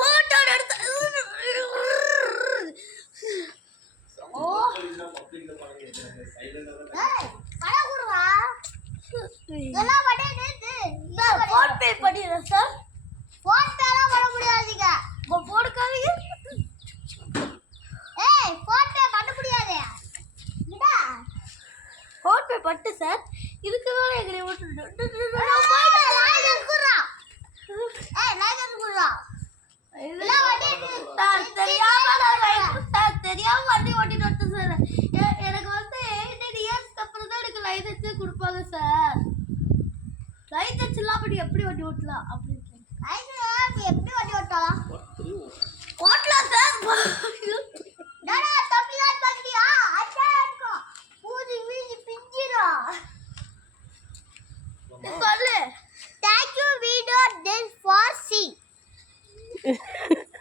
Photo எடுத்து phone பே பண்ணிடுறேன் sir. Phone பேலாம் பண்ண முடியாதுங்க. போடுக்காதீங்க. ஃபோன் பே பண்ண முடியாது. ஃபோன் பே பட்டு சார். இதுக்கு மேலே எங்களை தெரியாம வண்டி ஓட்டிட்டு வரேன் சார். எனக்கு வந்து 10 இயர்ஸ்க்கு அப்புறம் தான் எனக்கு லைசன்ஸே கொடுப்பாங்க சார். லைசன்ஸ் இல்லாம நீ எப்படி வண்டி ஓட்டலாம் அப்படின்னு எப்படி வண்டி ஓட்டலாம் ஓட்டலாம் சார். தமிழ்நாடு பாக்கியா அச்சா இருக்கும் பூஜி வீஜி பிஞ்சிடும்.